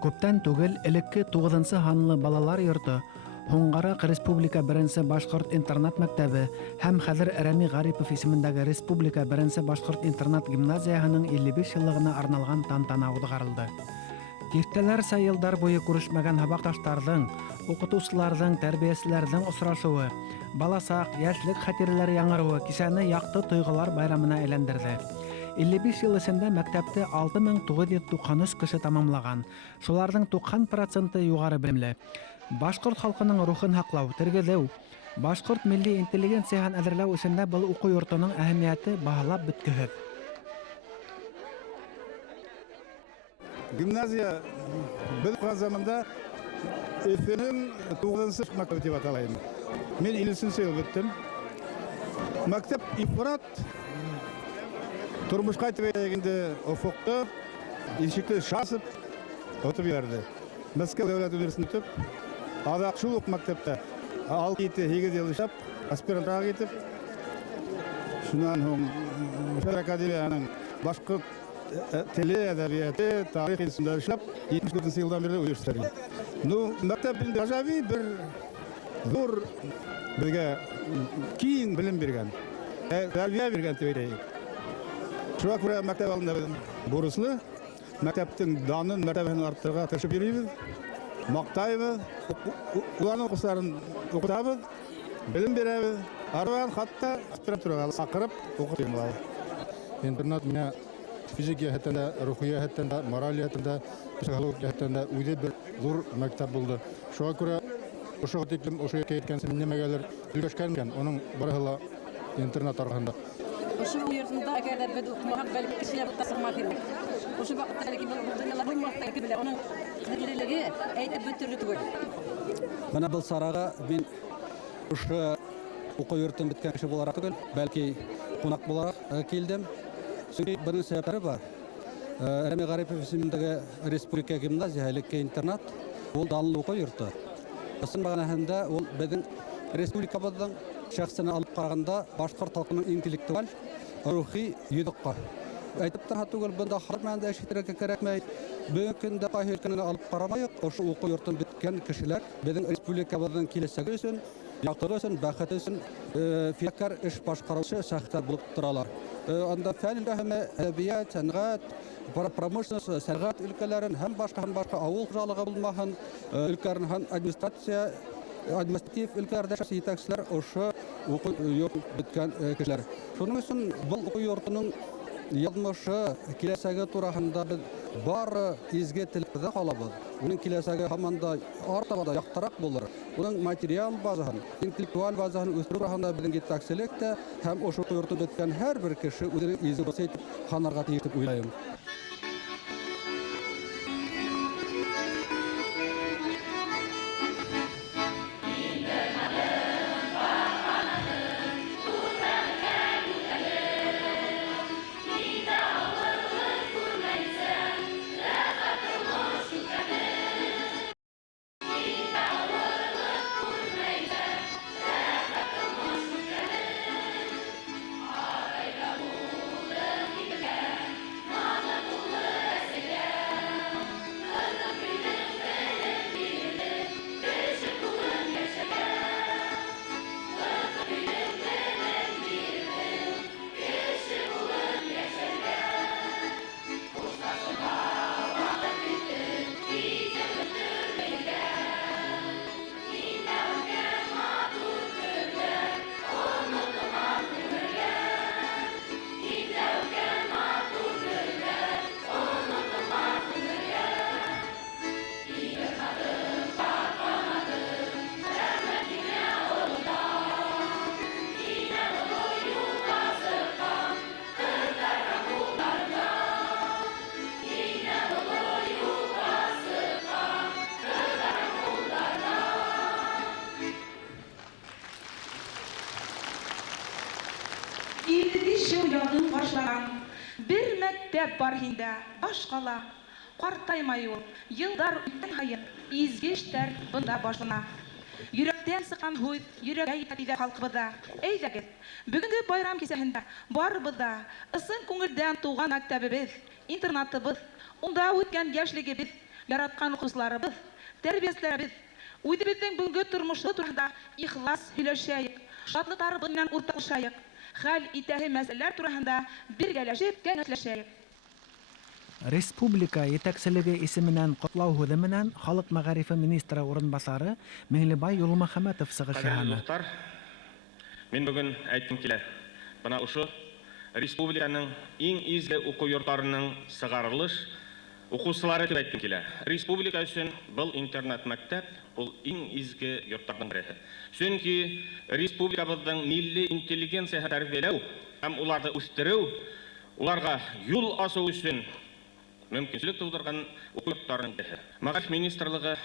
Күптән түгел элекке 9-нчы һанлы балалар йорты, Һуңгарак Республика беренче башкорт интернат мәктәбе һәм хәзер Рәми Гарипов исемендәге Республика беренче башкорт интернат гимназияһының 55 еллыгына арналган тантана узгарылды. Тиртәләрсә елдар буе күрешмәгән һабакташтарның, укытучыларның, тәрбиячеләрнең очрашуы, баласак, яшьлек хатирәләре яңаруы кичәне якты тойгылар байрамына әйләндерде. 55 ел эчендә мәктәпте 6993 кеше тамамлаган. Шуларның 90% югары белемле. Башкорт халкының рухын һаклау, тергезү, башкорт милли интеллигенцияһын әзерләү эшендә был уку йортының әһәмияте баһалап беткеһез. Гимназия bir заманда Өфенің 9-ncı мәктәбе дип аталайын. Мен 50-нче ел беттім. Мәктәп ифрат тұрмышқа тегенде офоқты, ишекті шасып, отып берді. Мәскәү дәүләт университетін өтіп, адақ шул ук мәктәптә 6-8 ел эшләп, аспирантураға кетіп, шуннан соң академияның башкорт теле, әдәбияты, тарих институтында эшләп, 74 елдан бері университетте. Мәктәптің ғажаби бір зур бізге киң білім берген, тәрбия берген деп айтайық. Шуңа күрә мәктәп алдында бурыслы, мәктәптің данын, мәртәбәсен арттырырга тырышып йөрибез, мактайбыз, уларның укучыларын укытабыз, белем бирәбез, арван хатта аспирантурага сакырып укытабыз. Интернат менә физик яһәттән дә, рухи яһәттән дә, мораль яһәттән дә, психологик яһәттән дә үзе бер зур мәктәп булды. Шуңа күрә ошо тиклем ошо әйткән нәмәгәләр өлгәшкән, оның барыһы ла интернат аркасында. Ошо йортында әгәр дә бер укымаган бәлки кешеләр булса кирәк. Ошо вакытта бәлки бу булмакта кебек аның хәерлелеге әйтеп бетерү түгел. Менә был сарага мин ошо уку йортын биткән кеше буларак түгел, бәлки кунак буларак килдем. Чөнки бер сәбәбе бар. Рәми Гарипов исемендәге Республика гимназия элекке интернат, ул данлы уку йорты. Ысын мәгънәһендә ул безнең республикабызның шәхсенә алып караганда башкорт халкының интеллектуаль, рухи йөдыкка. Әйтеп тора түгел, бында хәрмәндә эшитрәгә кирәкмәй. Бүгенге көндә кайһы көнне алып карамаек, ошо уку йортын биткән кешеләр безнең республикабызның киләчәге өчен, яктыгы өчен, бәхете өчен фидакар эш башкаручы шәхесләр булып торалар. Анда фән һәм әдәбият, сәнгать, промышленность, сәнгать өлкәләрен һәм башка авыл хуҗалыгы булмаһын, өлкәләрен һәм административ өлкәләрдә җитәкчеләр ошо уку йорт биткән кешеләр. Шуның өчен бу уку йортының язмышы, киләчәге турында без бары изге телдә калабыз. Уның киләчәге һаман да артабада яктырак булыр. Уның материал базаһын, интеллектуаль базаһын үстерү турында безнең җитәкчелек тә һәм ошо йортта биткән һәрбер кеше үзенең изге булса ханарга тиеш дип уйлыйм. Ягын башлаган бер мәктәп бар инде, башкала, картаймай ул, елдар үткән һайын изге эшләр бында башлана. Йөрәктән сыккан һүз йөрәккә җитә халкыбызда. Әйдәгез, бүгенге байрам кисәһендә барыбыз да ысын күңелдән туган мәктәбебез, интернатыбыз, унда үткән яшьлегебез, яраткан укучыларыбыз, тәрбиячләребез, үзебезнең бүгенге тормышы турында ихлас һөйләшәйек, шатлыклар белән уртаклашайык, хәл итәһе мәсьәләләр турында бергәләшеп кәңәшләшәйек. Республика етәкчелеге исеменнән котлау һүзе менән халык мәгарифе министры урынбасары Миңлебай Юлмөхәмәтов чыгыш яһаны. Мин бүген әйткем килә. Бына ушу республиканың иң изге уку йортларының сыгарылыш укучылары дип әйткем килә. Республика өчен был интернат мәктәп ул иң изге йортларның бере. Чөнки республикабызның милли интеллигенция тәрбияләү һәм уларны үстерү, уларга юл ачу өчен мөмкинлек тудырган уку йортларының бере. Мәгариф министрлыгы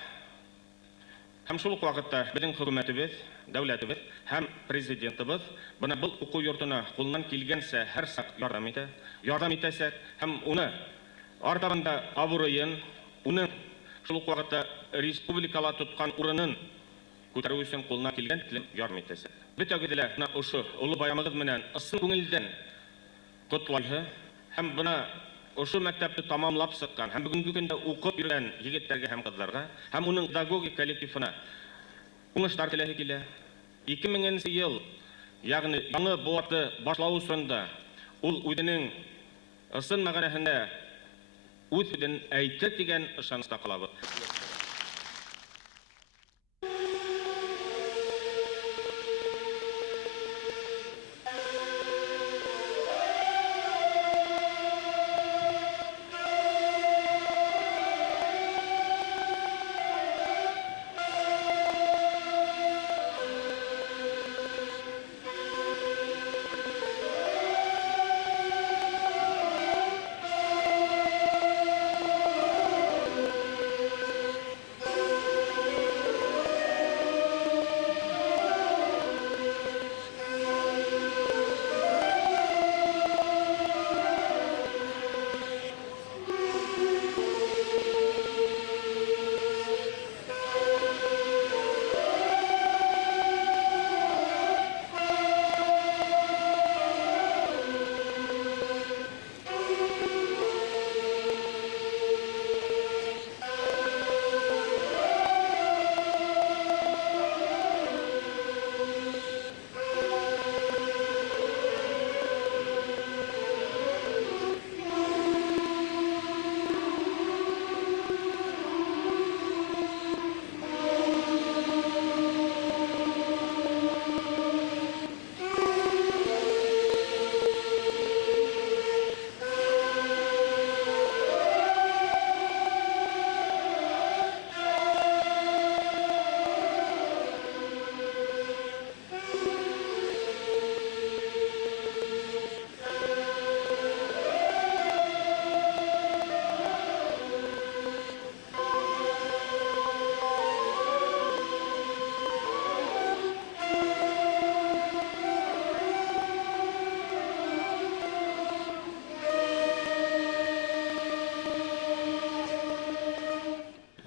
һәм шул ук вакытта безнең хөкүмәтебез, дәүләтебез һәм президентыбыз бына был уку йортына кулыннан килгәнчә һәр сак ярдәм итәсәк һәм уны артабанда абруен, уның шул ук вакытта республикала тоткан урынын күтәрү өчен кулыннан килгән ярдәм итәсәк. Бөтәгедә менә ушу улы баямыгыз менән ысын күңелдән котлайһы һәм бына ушу мәктәпне тамамлап чыккан һәм бүгенге көндә укып йөргән егетләргә һәм кызларга һәм уның педагогик коллективына уңышлар теләһе килә. 2000 ел, ягъни яңа буатты башлау сонда ул үзенең ысын мәгънәһендә үзен әйтер дигән ышанычта калабыз.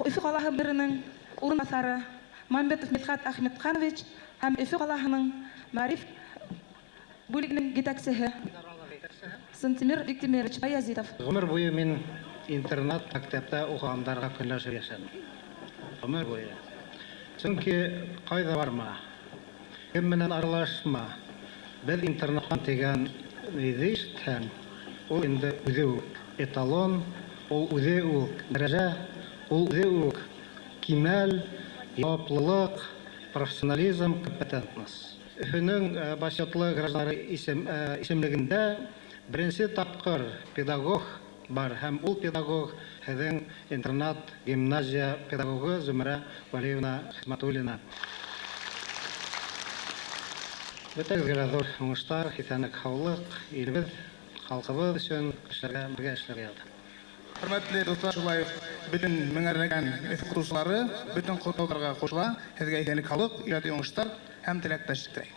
Өфе калаһы мэрының урынбасары Мамбетов Медхат Ахметханович һәм Өфе калаһының Мариф бүлегенең җитәкчесе Сантимир Виктимирович Баязитов. Гомер буе мин интернат мәктәптә укыганнарга көнләшеп яшәдем. Гомер буе. Чөнки кайда барма, кем менән аралашма, без интернаттан дигән идештән ул инде үзе үк эталон, ул үзе үк дәрәҗә, ул үзе үк кимәл, яуаплылык, профессионализм, компетентность. Өфенең башатлы гражданнары исемлегендә беренче тапкыр педагог бар һәм ул педагог һеҙҙең интернат гимназия педагогы Зөмрә Валиевна Хисмәтуллина. Бөтәгеҙгә ҙур уңыштар, иҫәнлек, һаулык, илебеҙ, халҡыбыҙ өсөн эшләргә бергә эшләргә. Хөрмәтле дуҫтар, шулай бөтөн меңәрләгән укытыусылары бөтөн котлауҙарға ҡушыла. Һеҙгә иҫәнлек, һаулык, иҗади уңыштар һәм теләктәшлек теләйем.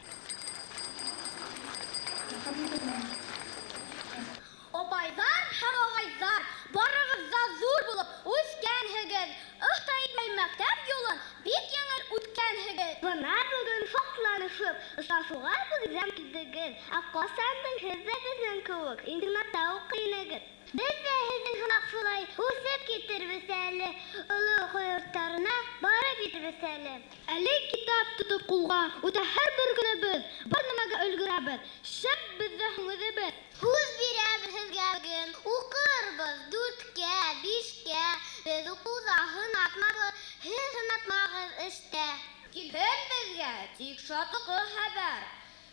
Апайҙар һәм ағайҙар, барығыҙ ҙа ҙур булып үҫкәнһегеҙ. Ыхта итмәй мәктәп юлын бик еңел үткәнһегеҙ. Бына бөгөн шатланышып, ышанышуға күҙҙән килдегеҙ. Ә ҡасандыр һеҙ ҙә беҙҙең кеүек интернатта уҡый инегеҙ. Беҙ ҙә һеҙҙең һымаҡ шулай үҫеп китербеҙ әле. әлі ұлы қойырттарына бара кетіріс әлі. Әлі китап тұтып құлға, өті әр бір күні біз бар нәмәге өлгірәбіз, шәп бізді хүңізі біз. Хуз берәбіз сізге бүгін, ұқырбыз 4-ке, 5-ке, біз ұқуза хынатмағыз, хіз хынатмағыз іште. Келген бізге тек шатықы хәбәр,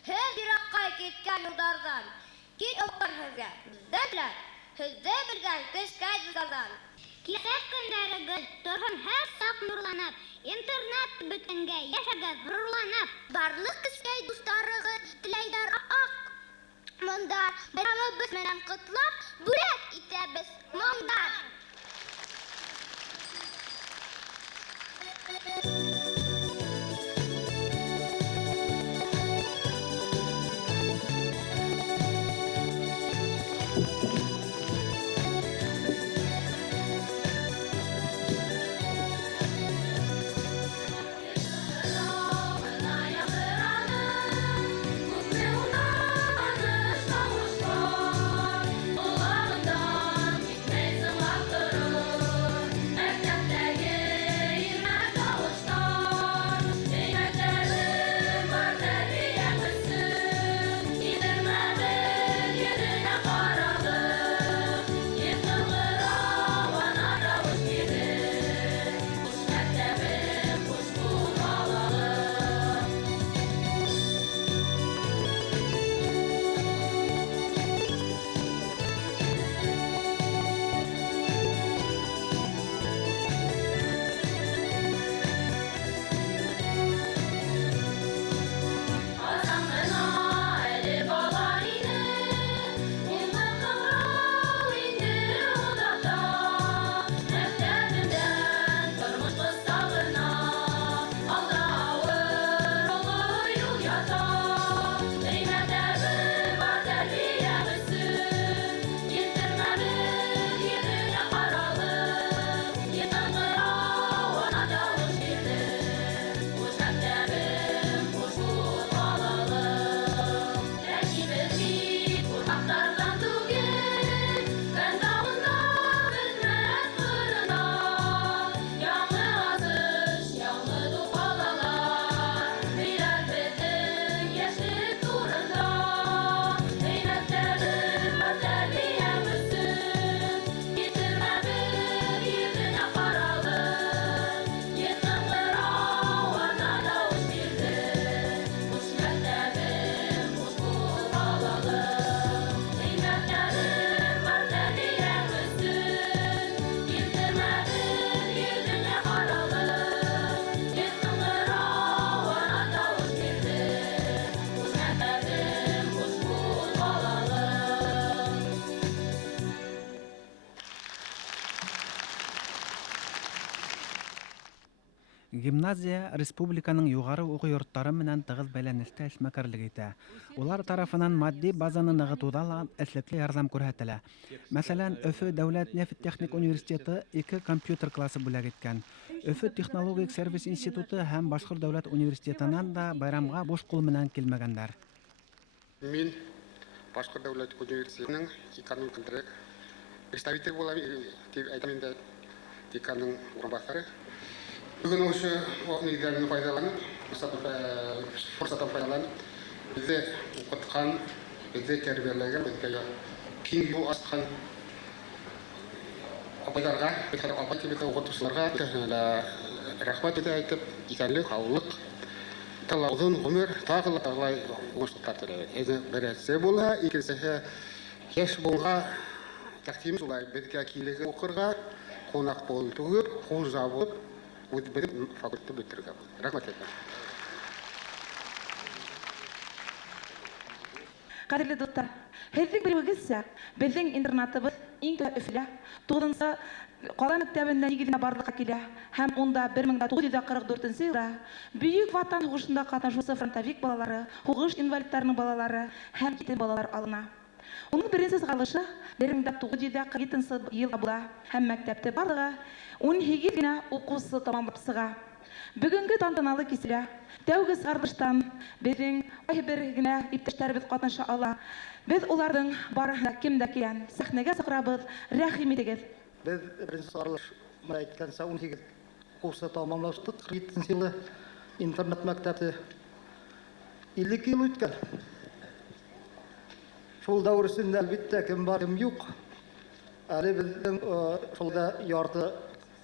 хіз ираққа кеткен ұлдардан, кет ұлдар хізге, бізді білер, хізді білген кішкай жүзардан. Келсек күндерігіз тұрғын әр сақ нұрланып, интернет бүтінге ешігіз ғырланып, барлық кішкай достарығыз тілейдер ақ. Мұндар байрамы біз менен құтлап, бүрек итебіз мұндар. Гимназия республиканың югары уку йорттары менән тыгыз бәйләнештә эшмәкәрлек итә. Улар тарафынан матди базаны ныгытуда ла эшлекле ярдәм күрһәтелә. Мәсәлән, Өфө дәүләт нефть-техник университеты 2 компьютер классы бүләк иткән. Өфө технологик сервис институты һәм Башкорт дәүләт университетынан да байрамга буш кул менән килмәгәннәр. Мин Башкорт дәүләт университетының деканы көндрәк представитель булам дип әйтәм инде, деканның урынбасары. Бүгін осы негіздерін пайдаланып, фұрсаттан пайдаланып, бізде оқытқан, бізде тәрбиелеген, бізге кең жол ашқан апайларға, апай темекі оқытушыларға рахмат ете айтып, икәнлік, хаулық, ұзын ғұмыр, тағылы тағылай оңыштықтар тілейді. Әзі бірәсе бола, екіншісі еш болға тәқтейміз олай бізге кейлігі оқырға, қонақ болын түгіп, қол жабылып, benim fakulte bitirdim. Rahmet eylesin. Kadirli dostlar, hezdik bir vügüsse, bizim internatımız İngilizce üfle, 9-ncı Qala məktəbindən 2-nə barlığa kilə, həm onda 1944-cü ildə Büyük Vatan Soğuşunda qatnaşışı frontavik balaları, soğuş invalidlərinin balaları, həm yetim balalar alına. Onun birinci sığalışı 1947-ci ildə buла, həm məktəbdə barlığı 18 günə okusu tamamlап sığa. Бүгінгі тантаналы кесілі, тәугі сағарғыштан біздің бір гіне иптештәрбіз қатнаша ала. Біз олардың барында кемді келен, сәхнеге сақырабыз, рәхим етегіз. Biz birinci sağırlış мына әйткәнсә 18 курсы тамамлаштык, 47 елы интернат мәктәпте 52 ел үткән. Шул дәвр эчендә әлбәттә кем бар, кем юк. Әле безнең шулда ярты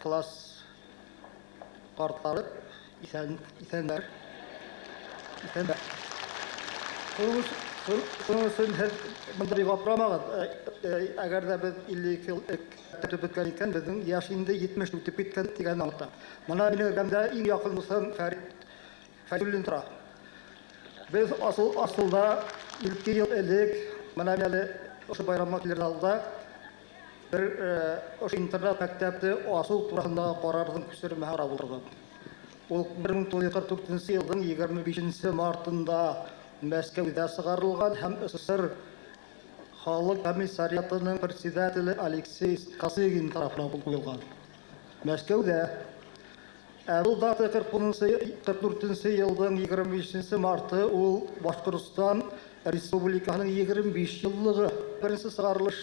класс картлары исәннәр. Шуның өчен мондый гапрамагыз. Әгәр дә без 52 ел үтеп беткән икән, безнең яшь инде 70 үтеп киткән дигән аңлата. Моны минем гәмдә иң якын булсам Фәридуллин тора. Без асылда 2 ел элек, моны әле ошо байрамга килер алда бер ошо интернат мәктәпте асыл турында карарның күчермә харап булды. Ул 1944 елның 25 мартында Мәскәүдә сыгарылган һәм СССР халык комиссариатының председателе Алексей Косыгин тарафыннан куелган. Мәскәүдә ул дата 44 елның 25 марты ул Башкортстан Республиканың 25 еллыгы беренче сыгарылыш.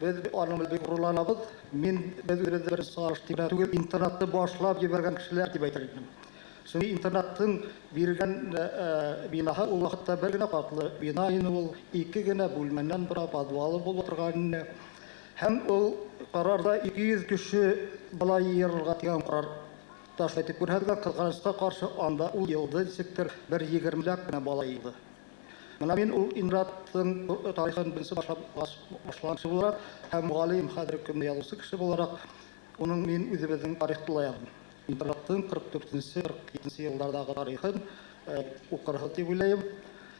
Без аның бик хурланабыз. Мин бер сыгарылыш түгел, интернатты башлап җибәргән кешеләр дип әйтер идем. Шуны интернаттың биргән бинаһы ул вакытта бер генә катлы бина иде, ул 2 генә бүлмәннән бер подвалы булып торган. Һәм ул карарда 200 кеше бала йөрергә дигән карар ташлап күрһәтергә кызганычка каршы анда ул елда сектор 120 генә бала иде. Менә мин ул интернаттың тарихын беренче башланучы буларак һәм мугалим хәзер кем язучы кеше буларак уның мин үзебезнең тарихты яздым. Интернаттың 44-47 еллардагы тарихын укырга дип уйлыйм.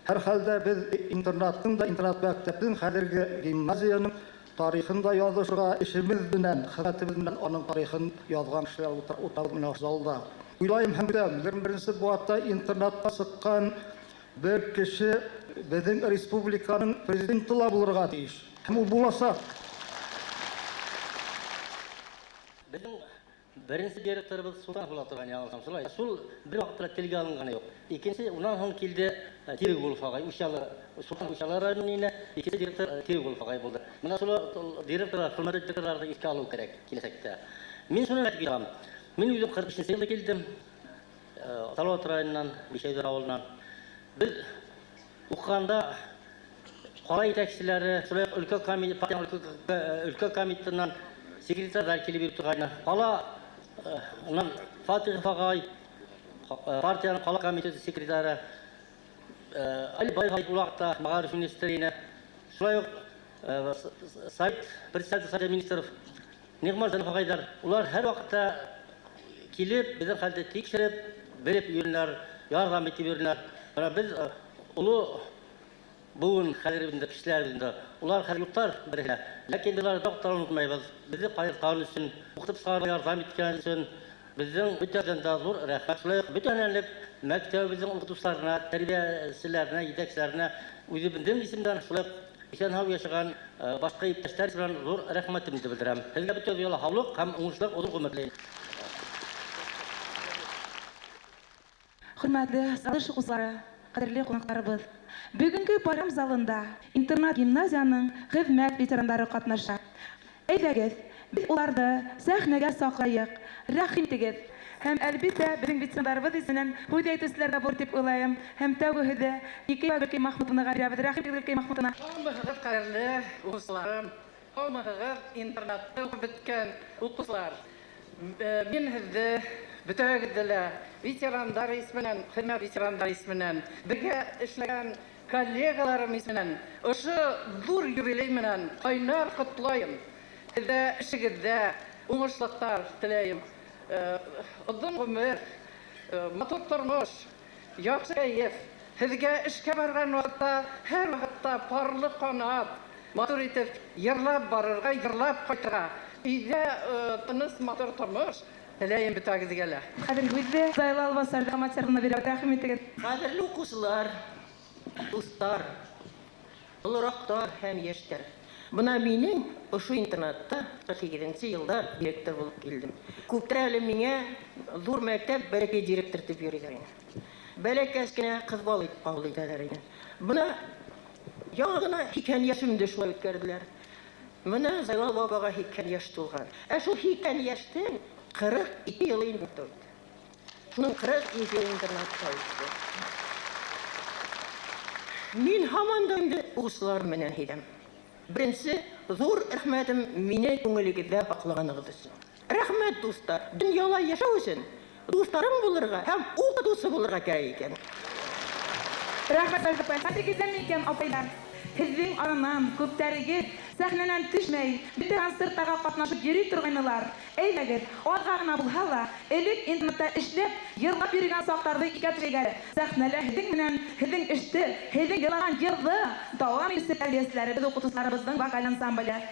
Һәр хәлдә без интернаттың да интернат мәктәптең хәзерге гимназияның тарихын да язышырга эшебез белән, хезмәтебез белән аның тарихын язган кешеләр утырып менә залда. Уйлыйм һәм беренче буатта интернатка чыккан бер кеше безнең республиканың президенты булырга тиеш. Һәм ул буласа Bizim birinci direktörümüz Sultan Fulatı'nın yanılsam şulay. Şul bir vaqtda tilge alınğanı yok. İkinci ondan soň kildi Tirigulfagay Sultan Uşalar rayonuna ikinci direktör Tirigulfagay buldu. Mına şula direktörler, hürmetli direktörlerde işe aluu kerek kilesekte. Men şunu aytýam. Men özüm 45-nji ýylda keldim. Salavat rayonundan, Bişeýder awulundan. Biz ukanda qala ýetekçileri, şulay ülke komitetinden sekreterler kelip berip turganda. Qala ondan Fatih Fagay partiyanın qala komiteti sekreteri Ali Baygay ulaqda Magarif ministrine şulay Sayt Ministrov Nigmar Zanfagaydar ular her wagtda kelip bizden halde tekşirip berip ýörler, yardam etip ýörler. Mana biz ulu bugün häzirinde kişilerbizde ular häzirlikler berýär. Lakin bular doktor unutmaýbız. Bizi paýyzgan üçin, ukyp sagaryp yardam etken üçin bizden bütünden da zor rahmat. Bütünlenip mektebimizin okutuşlarına, terbiyesilerine, yedekçilerine özümden isimden şulap işen hav yaşagan başka iptaşlar bilen zor rahmatymyzy bildirem. Sizge bütün ýola hawlyk hem oňuşluk uzun ömürli. Hürmetli sağlık uşaklary, kaderli konaklarybız. Bugünkü bayram zalında internat gimnaziyanın hizmet veteranları katnaşar. Eýlegiz, biz ulardy sahnege saklaýyk, rahim tigiz. Hem elbette bizim veteranlarybız isminen hudaýetçilerge bor dip uýlaýym. Hem täwhide Nikey Mahmutyna garýaby rahim Mahmutyna. Olmagyz kaderli uşaklarym, olmagyz internatda bitken okuwçylar. Men sizde bütügidile veteranlar isminen, hizmet veteranlar isminen, birge işlegen kollegalarım isminen, oşu zor jubiley menen aýnar kutlaýym. Sizde işigizde oňuşluklar tileýim. Uzun ömür, matur turmuş, ýaxşy eýif. Sizge işke bargan wagtda, her wagtda parly kanat, matur etip ýyrlap baryrga, ýyrlap gaýtyrga. İýde tynys matur turmuş tileýim bütügizge. Kaderli Zaylal Basarda materna berip rahim etigiz. Kaderli okuwçylar, dostlar, olaraklar hem ýeşler. Buna meniň oşu internatda 47-nji ýylda direktor bolup geldim. Köpler ele meňe zor mektep bereke direktor diýip ýörýär. Belekeskine kız bal edip gaýdylar. Buna ýagna 2 ýaşymda şolay ötkerdiler. Менә Зайлау бабага һикән яшь тулган. Шул һикән яшьтән 42 ел инде тойды. Шуның 42 ел интернатта үтте. Мин һаман да инде укучылар менән һидем. Беренче, зур рәхмәтем мине күңелегездә саклаганыгыз өчен. Рәхмәт, дуслар. Дөньяда яшәү өчен дусларым булырга һәм укытучы булырга кирәк икән. Рәхмәт Әлфәй. Хәтергездәме икән апайлар? Һезнең араннан күптәрегез сәхнәнән төшмәй, бите концерттарга катнашып йөри торганнар. Әйдәгез, алга гына булһа ла, элек интернетта эшләп, йырлап йөргән сакларны икән төшегәр. Сәхнәлә һезнең менән, һезнең эште, һезнең йырлаган йырды дәвам итеп тәрбиячләребез, укытучыларыбызның вокаль ансамбле.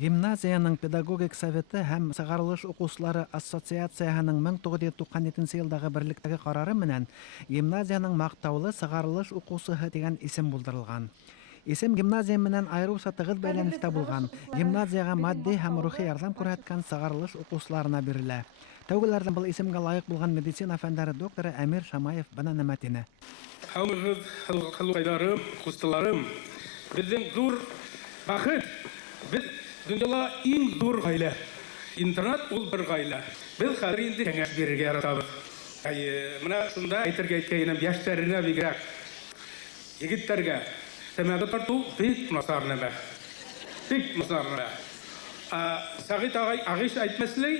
Гимназияның педагогик советы һәм сыгарылыш укучылары ассоциацияһының 1997 елдагы берлектәге карары менән гимназияның мактаулы сыгарылыш укучысы дигән исем булдырылган. Исем гимназия менән айрылса тыгыз бәйләнештә булган, гимназияга матди һәм рухи ярдәм күрсәткән сыгарылыш укучыларына бирелә. Тәүгеләрдән был исемгә лаек булган медицина фәннәре докторы Әмир Шамаев бына нәмәтине. Хәмегез, хәлугайдарым, кустыларым, безнең зур бәхет, без дөньяда иң зур гаилә. Интернат ул бер гаилә. Без хәзер инде кәңәш бирергә яратабыз. Менә шунда әйтергә әйткәнем, яшьләргә бигрәк, егетләргә тәмәке тарту бик насар нәмә. Бик насар нәмә. Сәгыйть агыш әйтмәсләй,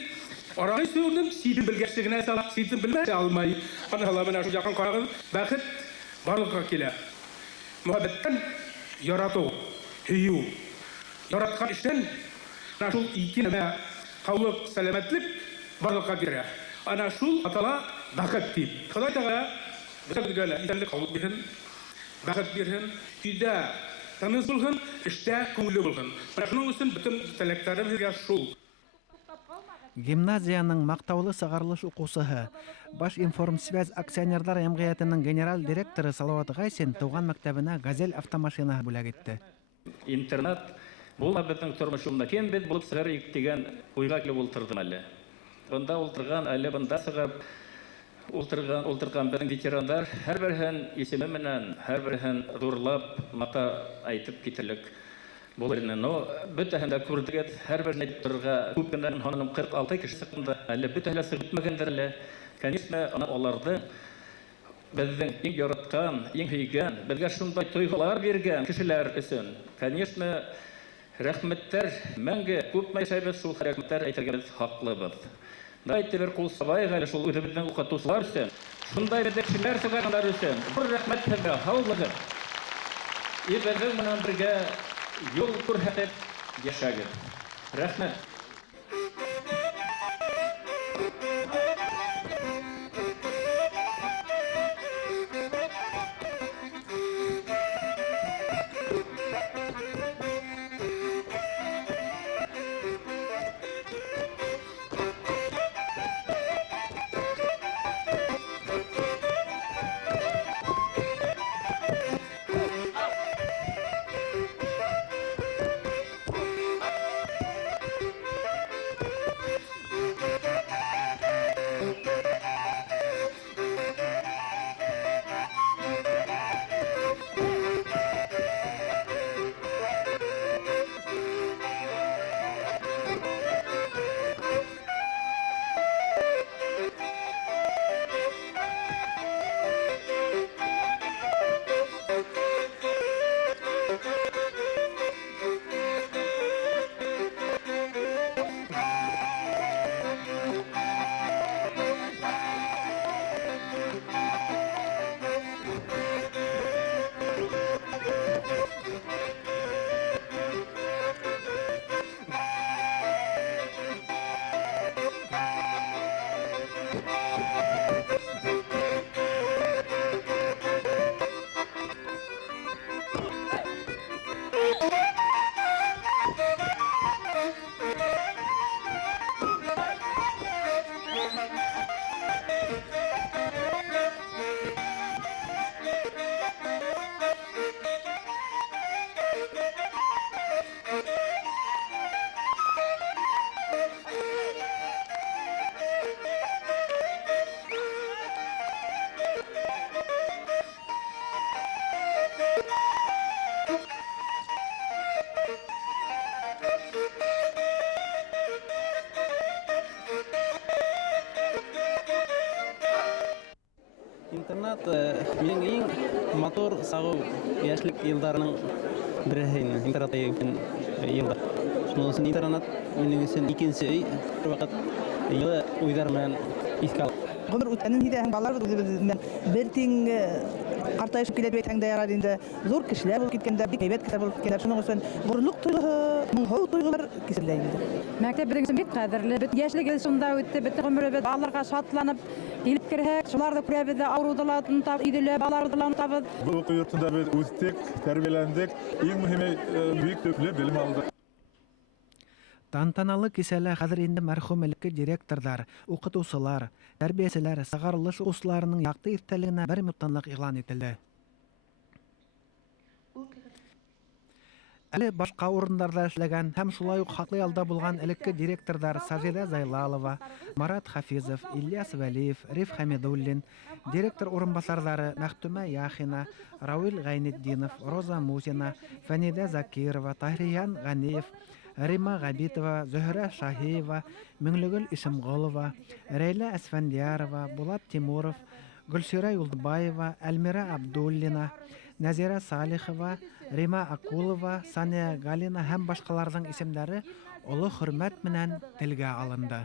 арагы сүрнең сиден белгәчлегенә сала, сиден белмәсә алмай. Ана менә шу якын карагыз, бәхет барлыкка килә. Мөхәббәттән ярату, һөю. Яраткан эштән шул ике нәмә һаулык, сәламәтлек барлыкка килә. Ана шул атала бәхет дип. Ходай Тәгалә безгә исәнлек һаулык бирһен, бәхет бирһен, өйдә тыныч булһын, эштә күңелле булһын. Менә шуның өчен бөтен теләкләрем безгә шул. Гимназияның мактаулы сыгарылыш укучысы, Баш информсвязь акционерлар җәмгыятенең генераль директоры Салават Гайсин туган мәктәбенә Газель автомашинаһы бүләк итте. Интернат булма безнең тормышымда кем бит булып сыгар дигән уйга килеп ултырдым әле. Бында ултырган, әле бында сыгып ултырган безнең ветераннар һәрберһен исеме менән, һәрберһен зурлап, мата әйтеп китерлек булырны. Но бөтәһен дә күрдегез, һәрберне торырга күпкеннән ханым 46 кеше сыкканда, әле бөтәһе сыгытмагандыр әле. Конечно, аларды безнең иң яраткан, иң һөйгән, безгә шундай тойгылар биргән кешеләр өчен. Конечно, рәхмәттәр мәңге күпме яшәйбез, шул рәхмәттәр әйтергә без хаклыбыз. Да әйтәбез кул сабайга әле шул үзебезнең укытучылар өчен, шундай бер кешеләр сыгарганнар өчен бер рәхмәт һәм һаулыгы. Безнең менән бергә юл күрһәтеп яшәгез. Рәхмәт. интернат менің ең мотор сағу яшілік елдарының бірі интернат деген елдар. Шунысы интернат менің үшін икенсе бір вақыт елі ойдармен искал. Гомер үткәнен һидәһен балалар бер тиң картайышып килә дип әйтәң дә ярар инде. Зур кешеләр булып киткәндә, бик әйбәт кешеләр булып киткәндә, шуның өчен горурлык тойгыһы, моңһау тойгылар киселә инде. Мәктәп биргән бик кадерле, бит яшьлек шунда үтте, бит гомеребез аларга шатланып килеп керһәк, шуларны күрәбез дә авырудыларын табып, иделә балаларын табып. Бу уку йортында без үстек, тәрбияләндек, иң мөһиме бик төпле белем алдык. Тантаналы кисәлә хәзер инде мәрхүм элекке директорлар, укытучылар, тәрбиячеләр, сыгарылыш укучыларының якты иртәлегенә 1 минуттанлык игълан ителде. Әле башка урыннарда эшләгән һәм шулай ук хаклы ялда булган элекке директорлар Сажидә Зайлалова, Марат Хафизов, Ильяс Вәлиев, Риф Хәмидуллин, директор урынбасарлары Мәхтүмә Яхина, Рауил Гайнетдинов, Роза Мусина, Фәнидә Закирова, Тахриян Ганиев, Рима Габитова, Зөһрә Шаһиева, Миңлегөл Исемғолова, Рәйлә Әсфәндиярова, Булат Тимуров, Гөлсира Юлдыбаева, Әлмира Абдуллина, Назира Салихова, Рима Акулова, Сания Галина һәм башкаларның исемнәре олы хөрмәт менән телгә алынды.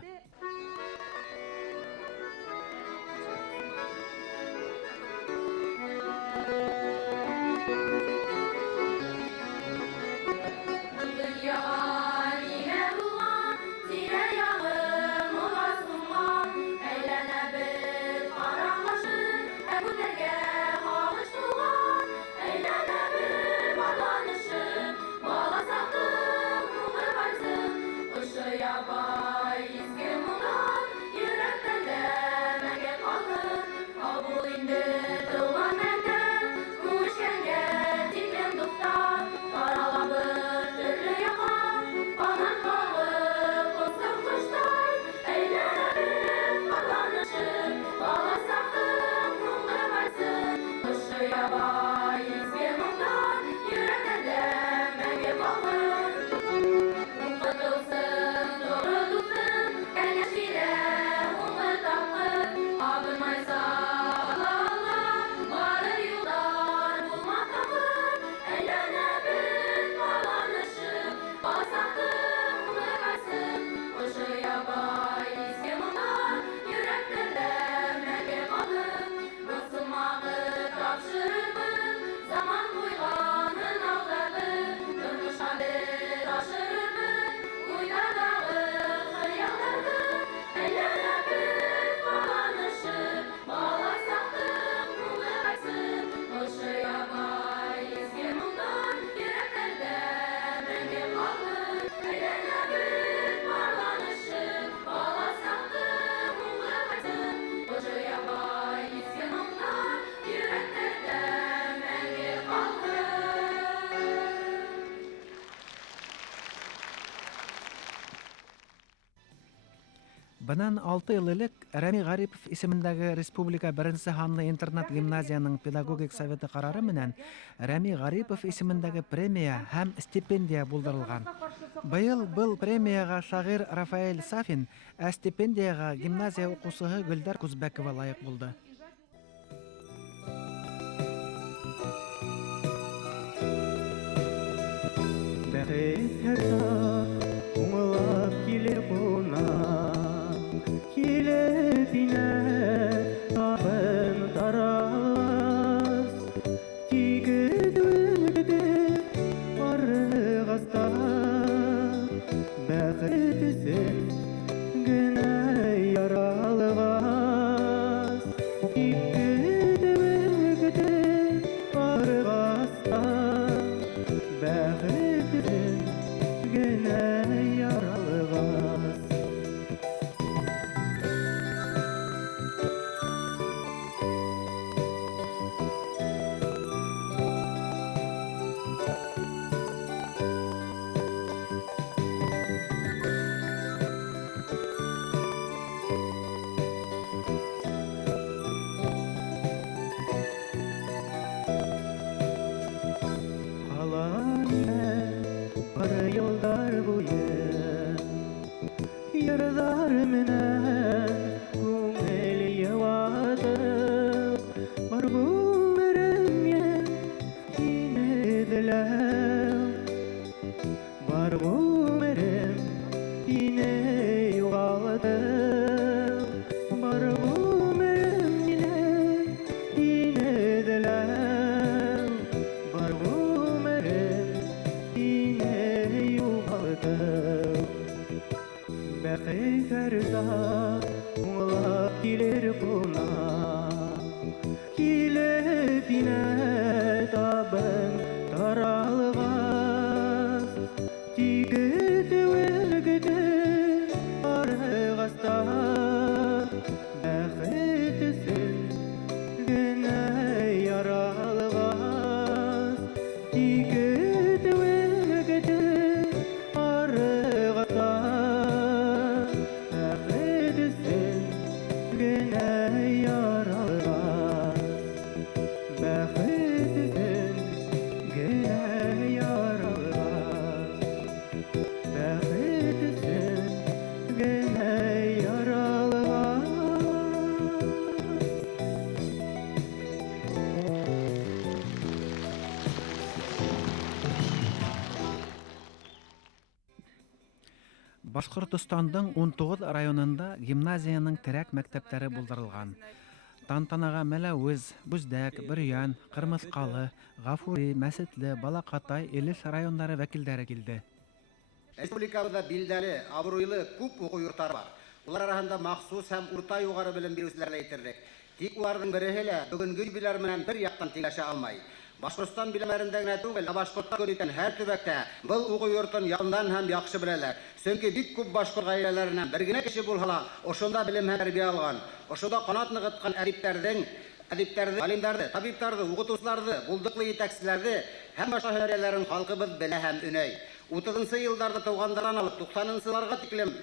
Бынан 6 ел элек Рәми Гарипов исемендәге Республика 1 һанлы интернат гимназияның педагогик советы карары менән Рәми Гарипов исемендәге премия һәм стипендия булдырылган. Быел был премияга шагыйрь Рафаэль Сафин, ә стипендияга гимназия укучысы Гөлдар Күзбәкова лайык булды. Башкортостандың 19 районында гимназияның терәк мәктәпләре булдырылган. Тантанага Мәләвез, Бүздәк, Бөрьян, Кырмыскалы, Гафури, Мәсетле, Балакатай, Илеш районнары вәкилләре килде. Республикабызда билдәле, абруйлы күп уку йортлары бар. Улар арасында махсус һәм урта югары белем бирүчеләр әйтерлек. Тик уларның береһе лә бүгенге юбилейлар менән бер яктан тиңләшә алмай. Башкортстан биләмәрендә генә түгел, башкортлар икән һәр төбәктә был уку йортын якындан һәм яхшы беләләр. Чөнки бик күп башкорт гаиләләреннән бер генә кеше булһа, ошонда белем һәм тәрбия алган, ошонда канат ныгыткан әдипләрдән, галимнәрне, табибларны, укытучыларны, булдыклы итәкчеләрне һәм башка һөнәрләрен халкыбыз белә һәм өнәй. 30-нчы елларда тугандардан алып 90-нчыларга тиклем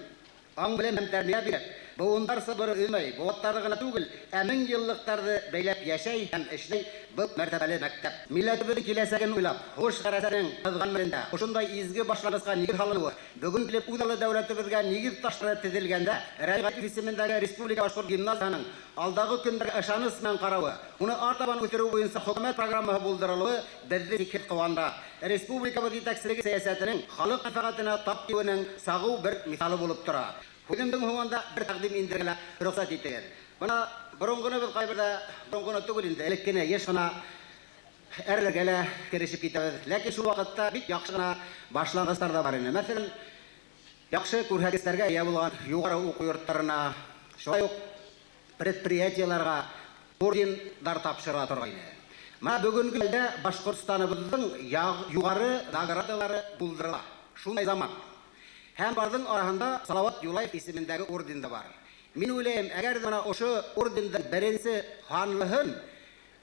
аң белем һәм тәрбия биреп, буындар сыбыры өлмәй, буаттары гына түгел, 1000 еллыктарны бәйләп яшәй һәм эшләй был мәртәбәле мәктәп. Милләтебезнең киләсәген уйлап, хуш гәрәсәнең кызган мендә, ошондай изге башлангычка нигез салынуы, бүген килеп үз дәүләтебезгә нигез ташлары төзелгәндә, Рәйгать исемендәге Республика башкорт гимназияның алдагы көндәге ышаныс белән каравы, уны артабан үтерү буенча хөкүмәт программасы булдырылуы безне сикһез куанда. Республикабыз итәкчелеге сәясәтенең халык мәнфәгатенә тап килүенең сагу бер мисалы булып тора. Бүгеннең һуңында бер тәкъдим индергән рөхсәт итегез. Бuna burungunu biz kaybırda, burungunu tugulinde, elekkine, yeş gına erlegele kerişip gitmez. Lakin şu vakitte bir yakşı gına başlangıçlar da var. Mesela, yakşı kurhakislerge eye bulan yukarı oku yurtlarına, şuna yok предприятияларга ордендар тапшыра турган. Ма бүгүнкү күндө Башкортстаныбыздын югары наградалары булдырыла. Шундай заман. Һәм бардын арасында Салават Юлаев исемендәге орден да бар. Мин уйлыйм, әгәр мына ошо ордендин беренче ханлыгын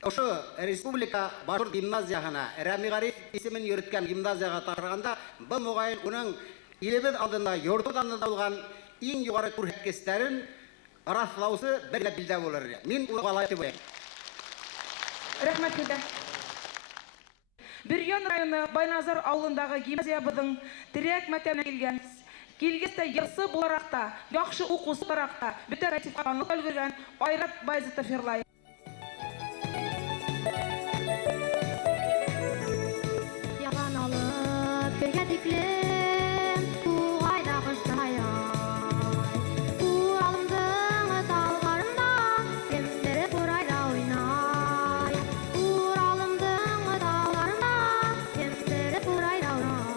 ошо республика башкорт гимназиясына Рәми Гариф исемен йөрткән гимназияга тапшырганда, бу мугайын уның илебез алдында йортудан алган иң югары күрсәткечләрен раслаусы бер билдә булыр. Мин уйлай дип уйлыйм. Рәхмәт сезгә. Бөрьян районы Байназар авылындагы гимназиябыздың терәк мәктәбенә килгән. Килгәндә йырсы буларак та, яхшы укучы буларак та, бүтән ратификанлык өлгергән Айрат Байзитов Ферлай. Яган алып, көлгә диклем, тугайда кыштая. Уралымдың талларында, кемдер бурайда уйнай. Уралымдың талларында, кемдер бурайда уйнай.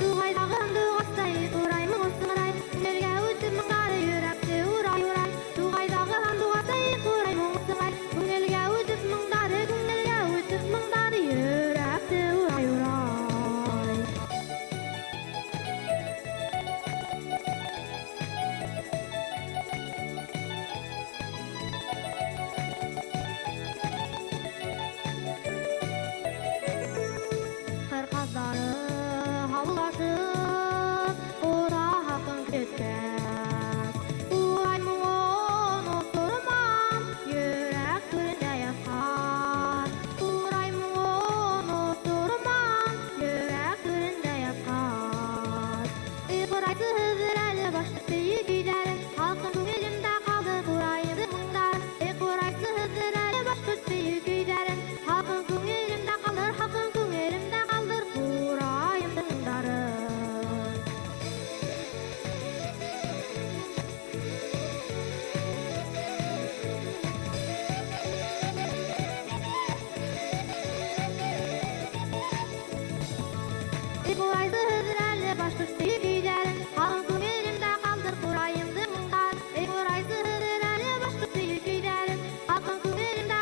Тугайдагы дугастай, ураймын осыңрай, күңелгә үтеп мыңдары йөрәкте урай-урай. Тугайдагы дугастай, ураймын осыңрай, күңелгә үтеп мыңдары йөрәкте урай-урай. Кырказлары һаулашып, ура хакын көткән. Ураймын оны турман, йөрәк түрендә яткан. Ураймын оны турман, йөрәк түрендә яткан. Икырайсыз әле башты сөйі көйләрен, халкым күңелемдә калды урайымды мұңдар. Икырайсыз әле башты сөйі көйләрен, халкым күңелемдә калыр, халкым күңелемдә калдыр урайымды мұңдары. Икырайсыз әле башты сөйі көйләрен, халкым күңелемдә калдыр урайымды мұңдар. Икырайсыз әле башты сөйі көйләрен, халкым күңелемдә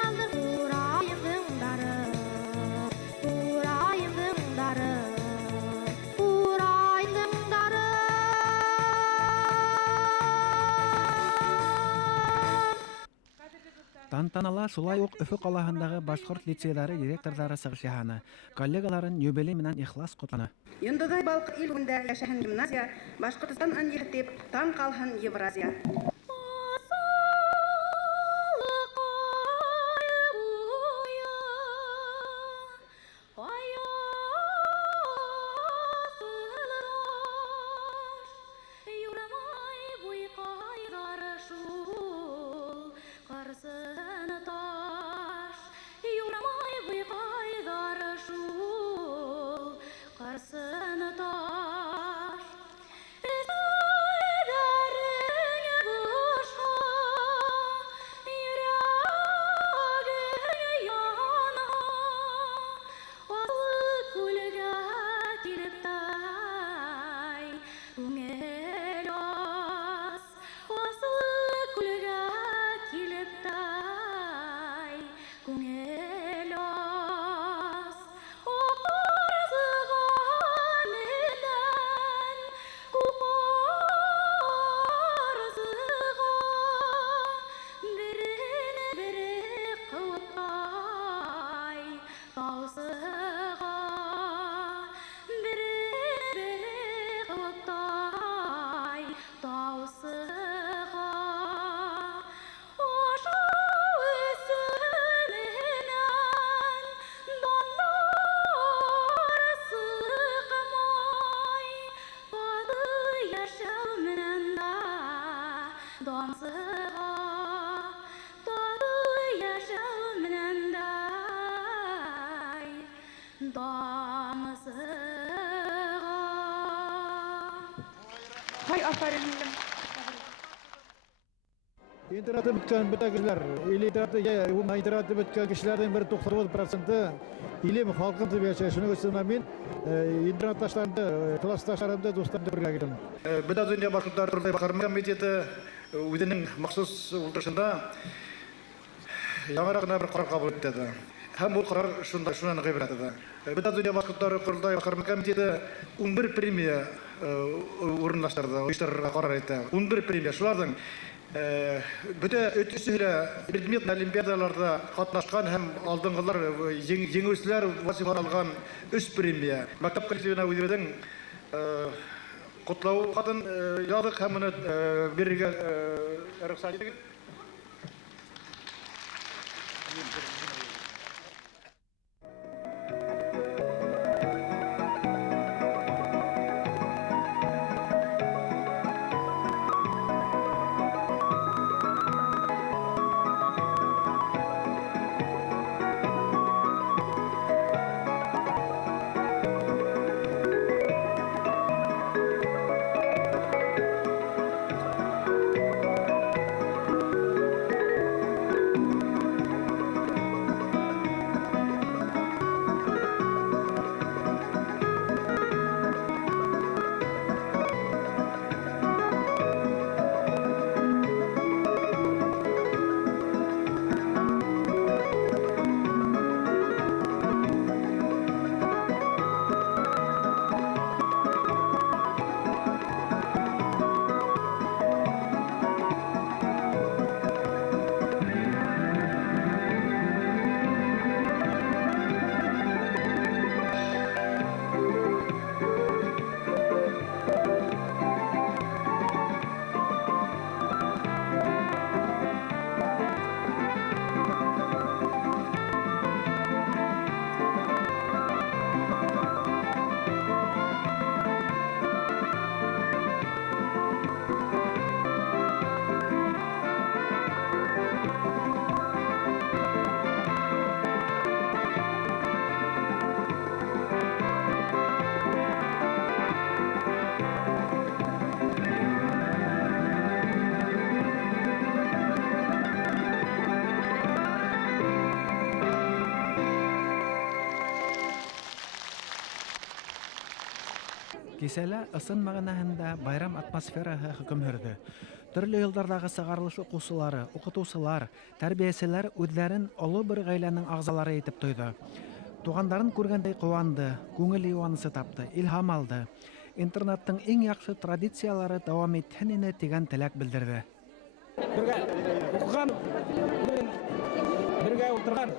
калдыр урайымды мұңдары. Урайымды мұңдары. Урайымды мұңдары. Тантанала шулай ук Өфө калаһындагы башкорт лицейлары директорлары чыгыш яһаны. Коллегаларын юбилей менән ихлас котланы. Йондыгай балкы илендә яшәһен гимназия, Башкортстан ан-Ехтип, тан калһын Евразия. Карсыны таш Күңел ас, оқарзыған елен, қуқарзыған, бірін-бірі қылтай, таусыған, бірін-бірі қылтай, таусыған. Ошау өсінен дандар сықмай, бады яшау менен да дансыға, бады яшау менен да дамсыға. Hay aferin. İnternette bitken kişiler, internette bitken kişilerden biri 99% ilim halkın tabi yaşayışını göstermemin internet taşlarında, klas taşlarında dostlarımda birlikte gittim. Biraz önce Başkırtlar Bakarma Komiteti өзінің мақсус отырысында яңарағына бір қарар қабыл етті. Hem бұл қарар шунаны ғибрат еді. Biraz önce Başkırtlar Bakarma Komiteti 11 премия орынлаштырды, ойыштарға қарар етті. 11 премия. Шулардың бүті өтісілі предмет олимпиадаларда қатнашқан һәм алдыңғылар жеңушілер вазифаны алған 3 премия. Мактап коллективіне өздердің құтлау қатын жаздық һәм мұны беруге рұқсат етілген. Киселә ысын мәгънәһендә байрам атмосфераһы хөкем һөрде. Төрле йылдардағы сыгарылыш укучылары, укытучылар, тәрбиячеләр үзләрен олы бер гаиләнең агзалары итеп тойды. Тугандарын күргәндәй куанды, күңел юанысы тапты, илһам алды. Интернеттың иң яхшы традициялары дәвам итһен ине дигән теләк белдерде. Бергә утырган,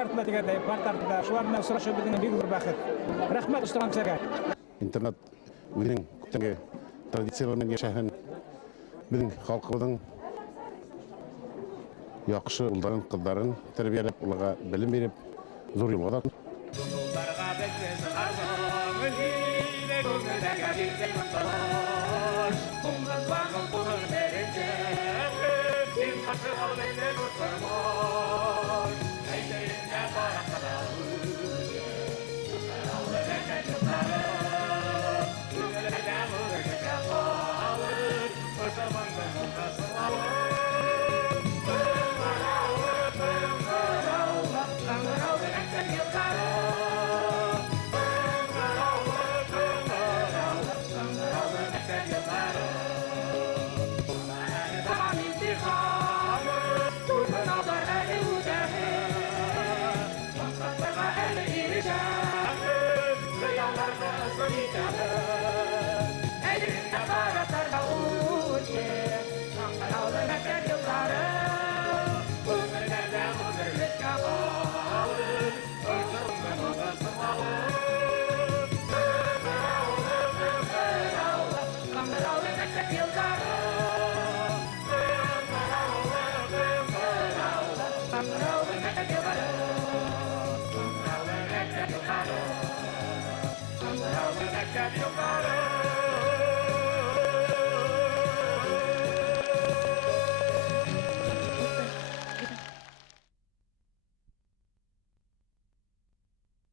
артында дигәндәй, парт артында, шулар белән сорашу безнең бик зур бәхет. Рәхмәт устырам сезгә. Интернет үзенең күптәнге традицияларымен яшәгән безнең халкыбызның яхшы улларын, кызларын тәрбияләп, уларга белем биреп, зур юлга